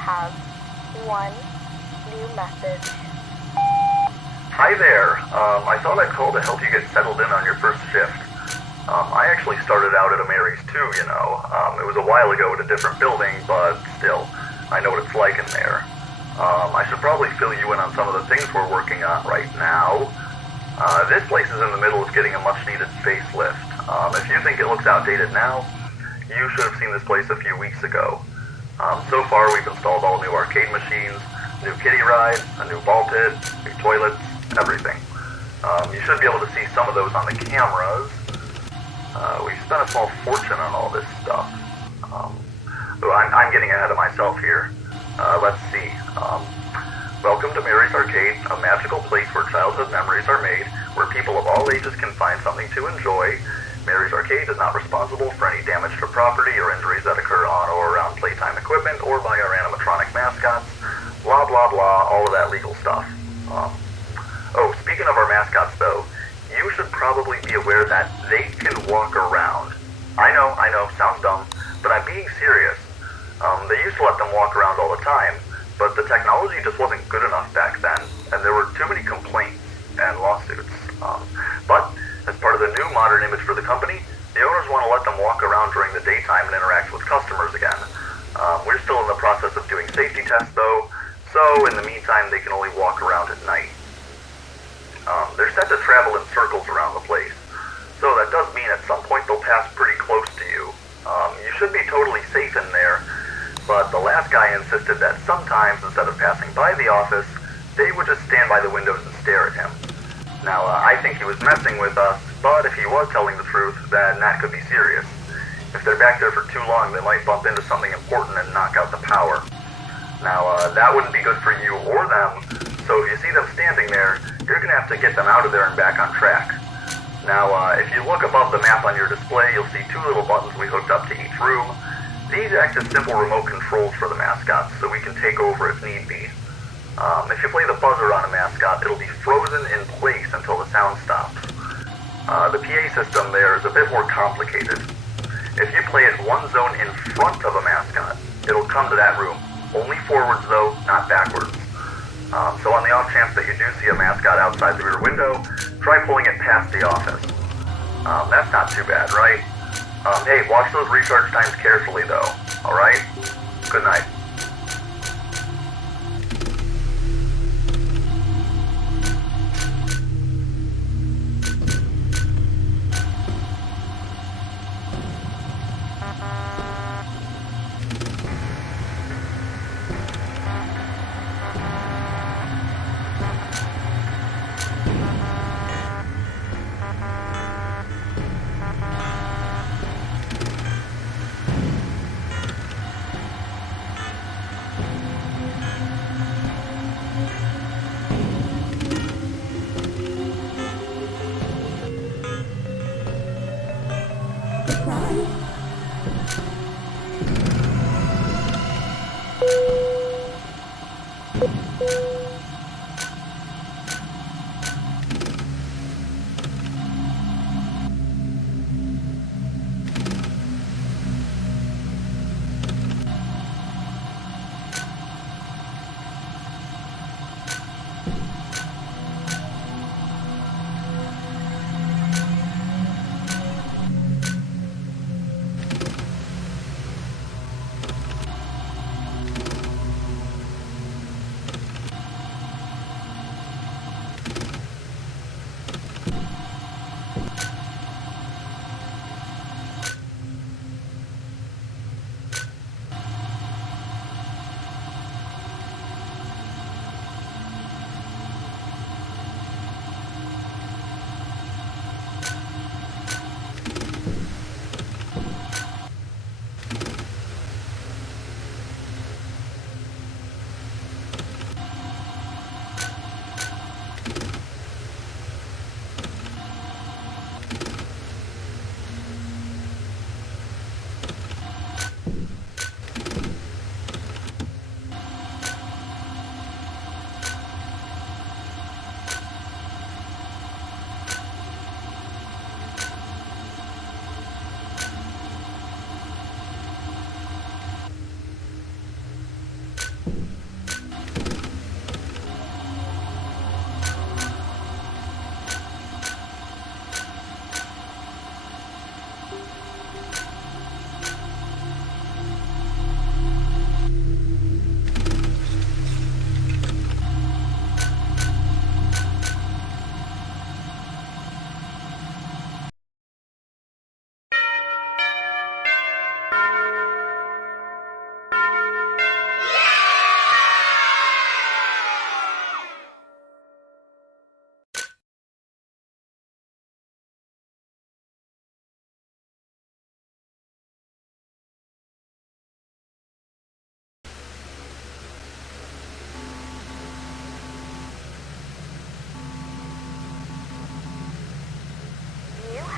have one new message. Hi there. I thought I'd call to help you get settled in on your first shift. I actually started out at a Mary's too, you know. It was a while ago at a different building, but still, I know what it's like in there. I should probably fill you in on some of the things we're working on right now. This place is in the middle of getting a much-needed facelift. If you think it looks outdated now, you should have seen this place a few weeks ago. So far, we've installed all new arcade machines, new kiddie rides, a new ball pit, new toilets, everything. You should be able to see some of those on the cameras. We spent a small fortune on all this stuff. I'm getting ahead of myself here. Let's see. Welcome to Mary's Arcade, a magical place where childhood memories are made, where people of all ages can find something to enjoy. Mary's Arcade is not responsible for any damage to property or injuries that occur on or around playtime equipment or by our animatronic mascots. Blah, blah, blah, all of that legal stuff. Oh, speaking of our mascots, though, you should probably be aware that they can walk around. I know, sounds dumb, but I'm being serious. They used to let them walk around all the time, but the technology just wasn't good enough back then, and there were too many complaints and lawsuits. But as part of the new modern image for the company, the owners want to let them walk around during the daytime and interact with customers again. We're still in the process of doing safety tests, though, so in the meantime, they can only walk around at night. They're set to travel in circles around the place, so that does mean at some point they'll pass pretty close to you. You should be totally safe in there, but the last guy insisted that sometimes, instead of passing by the office, they would just stand by the windows and stare at him. Now, I think he was messing with us, but if he was telling the truth, then that could be serious. If they're back there for too long, they might bump into something important and knock out the power. Now, that wouldn't be good for you or them, so if you see them standing there, you're going to have to get them out of there and back on track. Now, if you look above the map on your display, you'll see two little buttons we hooked up to each room. These act as simple remote controls for the mascots, so we can take over if need be. If you play the buzzer on a mascot, it'll be frozen in place until the sound stops. The PA system there is a bit more complicated. If you play it one zone in front of a mascot, it'll come to that room. Only forwards though, not backwards. So on the off chance that you do see a mascot outside the rear window, try pulling it past the office. That's not too bad, right? Hey, watch those recharge times carefully though, alright? Good night.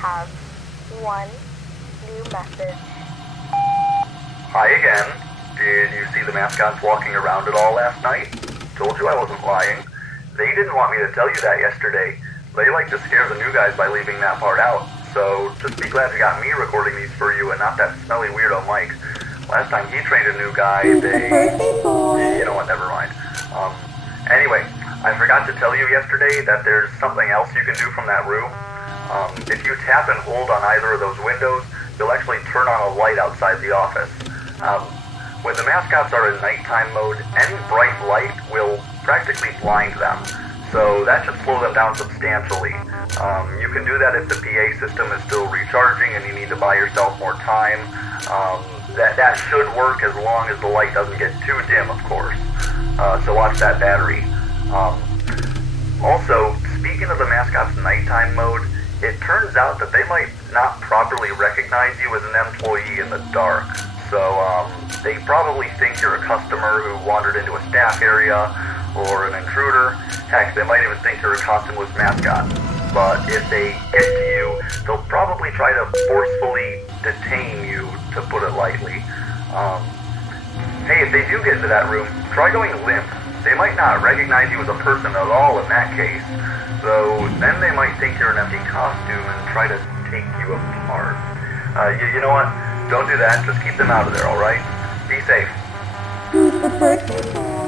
have one new message. Hi again. Did you see the mascots walking around at all last night? Told you I wasn't lying. They didn't want me to tell you that yesterday. They like to scare the new guys by leaving that part out. So just be glad you got me recording these for you and not that smelly weirdo Mike. Last time he trained a new guy, you know what, never mind. Anyway, I forgot to tell you yesterday that there's something else you can do from that room. If you tap and hold on either of those windows, you'll actually turn on a light outside the office. When the mascots are in nighttime mode, any bright light will practically blind them. So that should slow them down substantially. You can do that if the PA system is still recharging and you need to buy yourself more time. That should work as long as the light doesn't get too dim, of course. So watch that battery. Also, speaking of the mascot's nighttime mode, it turns out that they might not properly recognize you as an employee in the dark. So they probably think you're a customer who wandered into a staff area or an intruder. Heck, they might even think you're a costumeless mascot. But if they get to you, they'll probably try to forcefully detain you, to put it lightly. Hey, if they do get into that room, try going limp. They might not recognize you as a person at all in that case. So then they might think you're an empty costume and try to take you apart. You know what? Don't do that. Just keep them out of there, alright? Be safe. Who's the person, boy?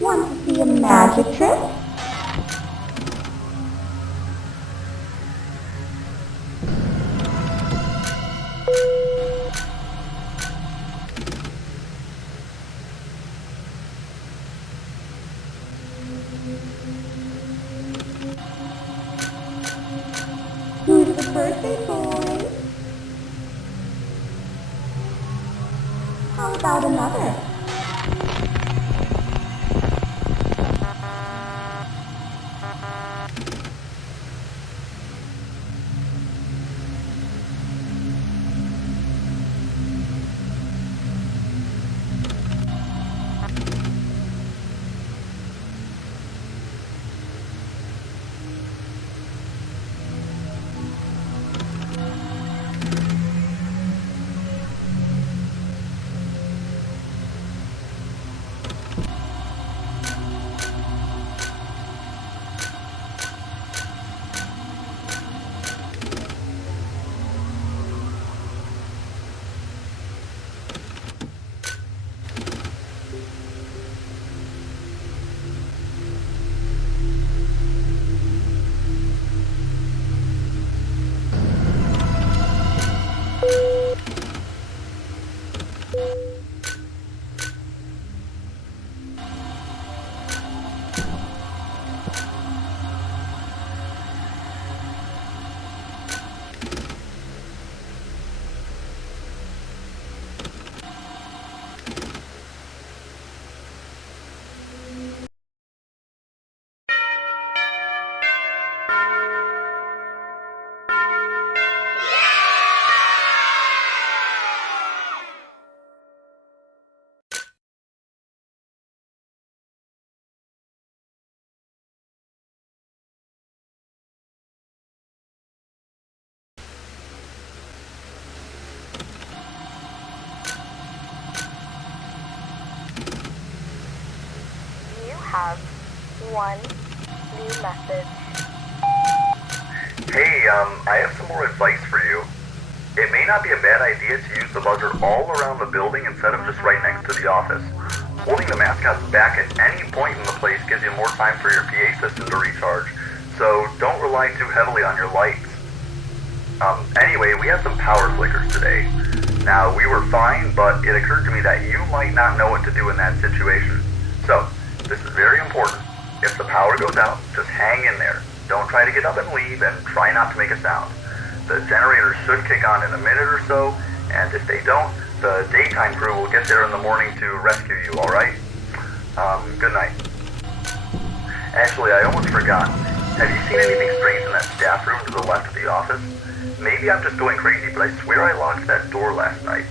Want to see a magic trick? Who's the birthday boy? How about another? 1. New message. Hey, I have some more advice for you. It may not be a bad idea to use the buzzer all around the building instead of just right next to the office. Holding the mascots back at any point in the place gives you more time for your PA system to recharge, so don't rely too heavily on your lights. Anyway, we had some power flickers today. Now, we were fine, but it occurred to me that you might not know what to do in that situation. So, this is very important. If the power goes out, just hang in there. Don't try to get up and leave, and try not to make a sound. The generators should kick on in a minute or so, and if they don't, the daytime crew will get there in the morning to rescue you, alright? Good night. Actually, I almost forgot. Have you seen anything strange in that staff room to the left of the office? Maybe I'm just going crazy, but I swear I locked that door last night.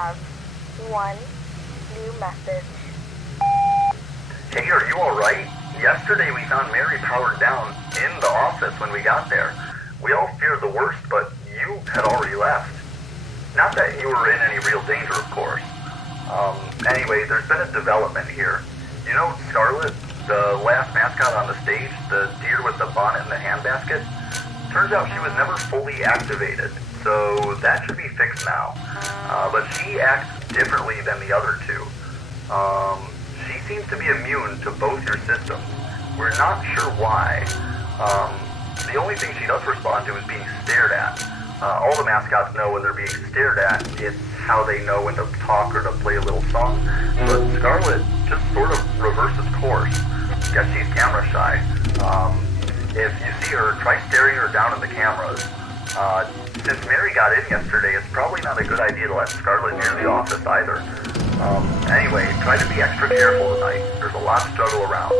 have one new message. Hey, are you alright? Yesterday we found Mary powered down in the office when we got there. We all feared the worst, but you had already left. Not that you were in any real danger, of course. Anyway, there's been a development here. You know Scarlet, the last mascot on the stage, the deer with the bonnet and the handbasket? Turns out she was never fully activated, so that should be fixed now. But she acts differently than the other two. She seems to be immune to both your systems. We're not sure why. The only thing she does respond to is being stared at. All the mascots know when they're being stared at. It's how they know when to talk or to play a little song. But Scarlet just sort of reverses course. Guess she's camera shy. If you see her, try staring her down in the cameras. Since Mary got in yesterday, it's probably not a good idea to let Scarlet near the office either. Anyway, try to be extra careful tonight. There's a lot to juggle around.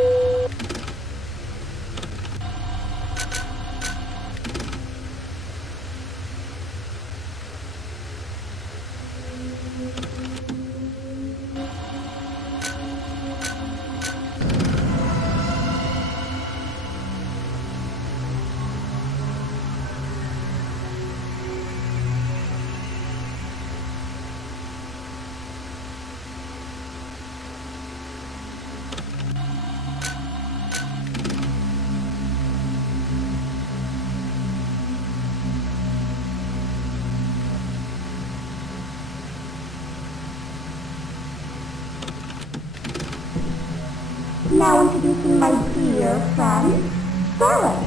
Now introducing my dear friend, Scarlet.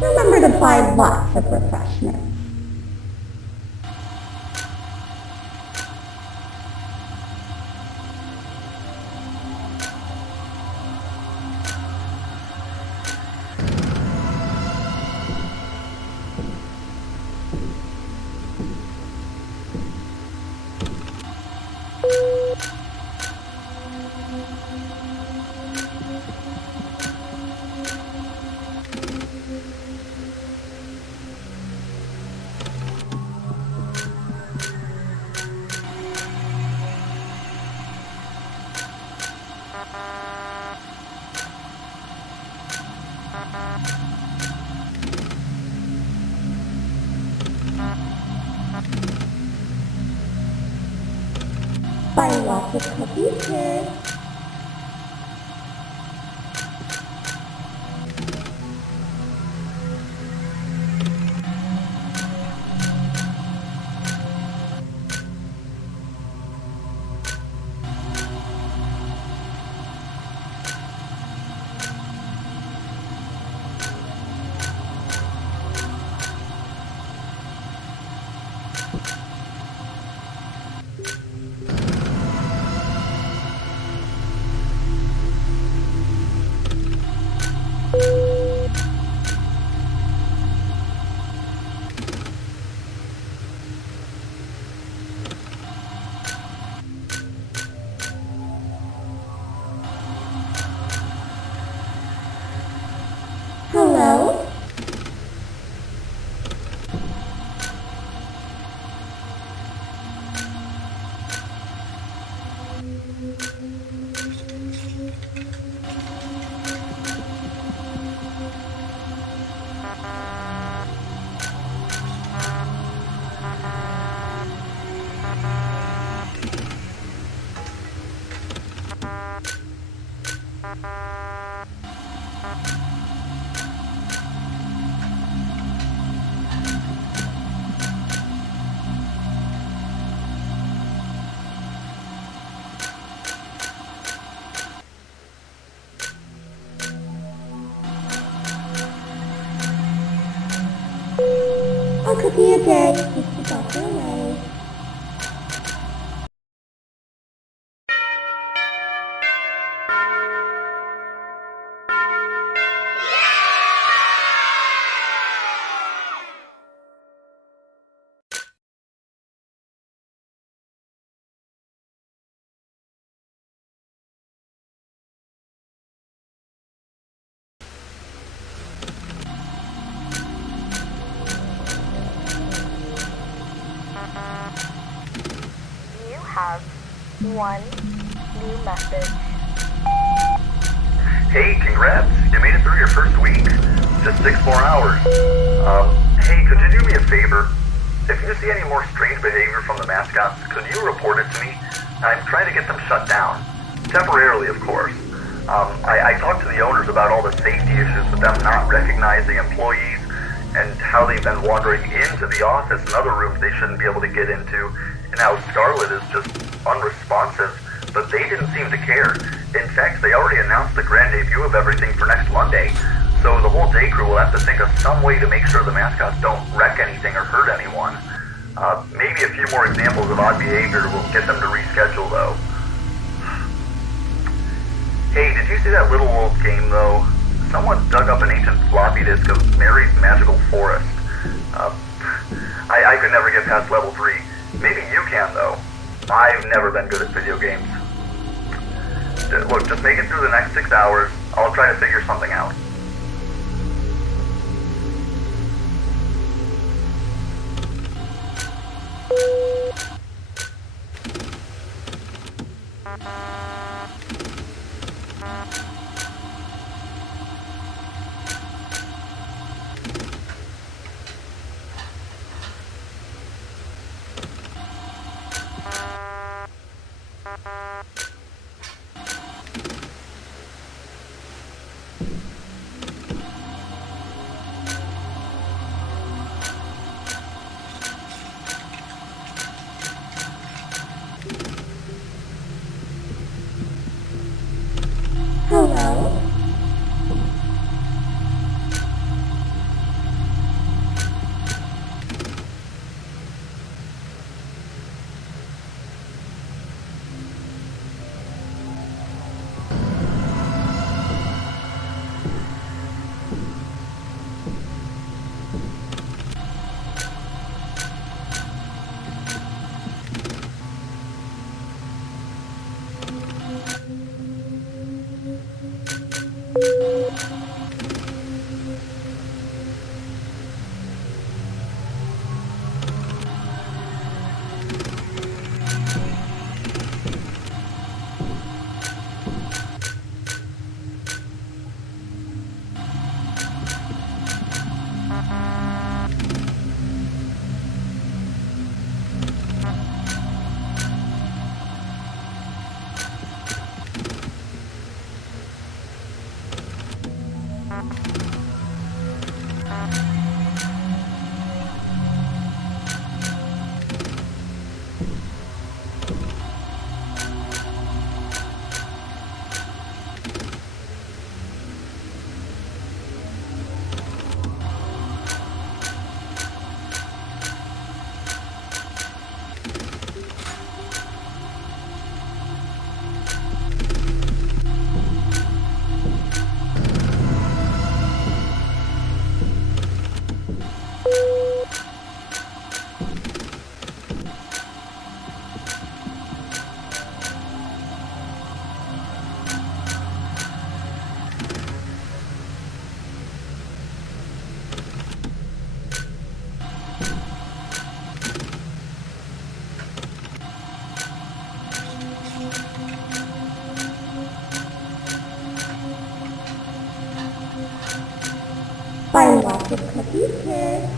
Remember to buy lots of refreshments. Buy lots of cookies here. cookie a day keeps the doctor away. You have one new message. Hey, congrats. You made it through your first week. Just 6 more hours. Hey, could you do me a favor? If you see any more strange behavior from the mascots, could you report it to me? I'm trying to get them shut down. Temporarily, of course. I talked to the owners about all the safety issues with them not recognizing employees and how they've been wandering into the office and other rooms they shouldn't be able to get into, and how Scarlet is just unresponsive, but they didn't seem to care. In fact, they already announced the grand debut of everything for next Monday, so the whole day crew will have to think of some way to make sure the mascots don't wreck anything or hurt anyone. Maybe a few more examples of odd behavior will get them to reschedule, though. Hey, did you see that Little Wolf game, though? Someone dug up an ancient floppy disk of Mary's Magical Forest. I could never get past level 3. Maybe you can, though. I've never been good at video games. Look, just make it through the next 6 hours. I'll try to figure something out. Hello? Buy lots of cookies, kids.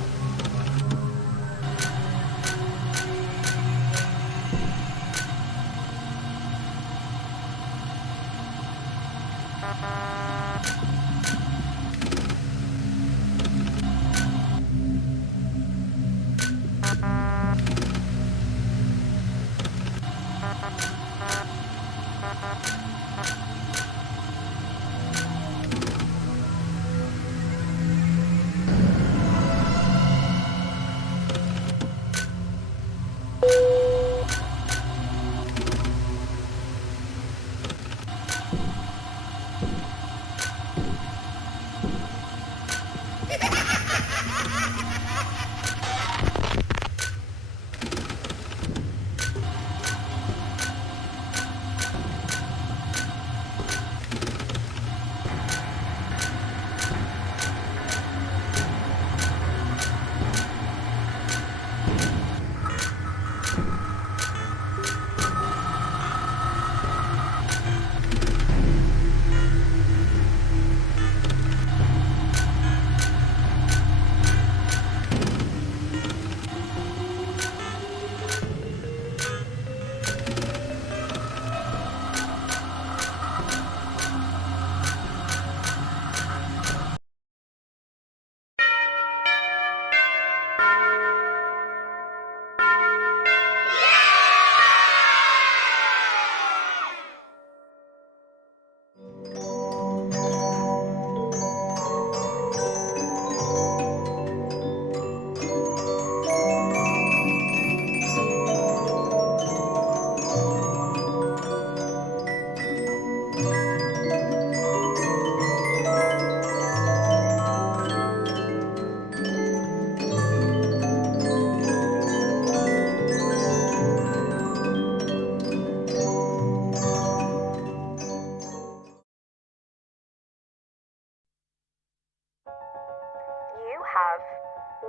have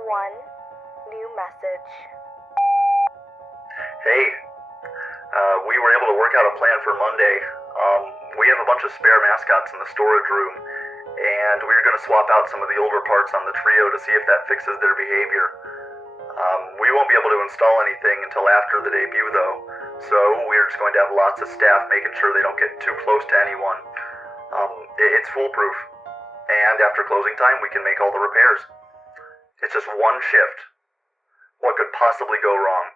one new message. Hey, we were able to work out a plan for Monday. We have a bunch of spare mascots in the storage room, and we're going to swap out some of the older parts on the trio to see if that fixes their behavior. We won't be able to install anything until after the debut, though, so we're just going to have lots of staff making sure they don't get too close to anyone. It's foolproof, and after closing time, we can make all the repairs. It's just one shift. What could possibly go wrong?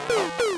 Boop, boop.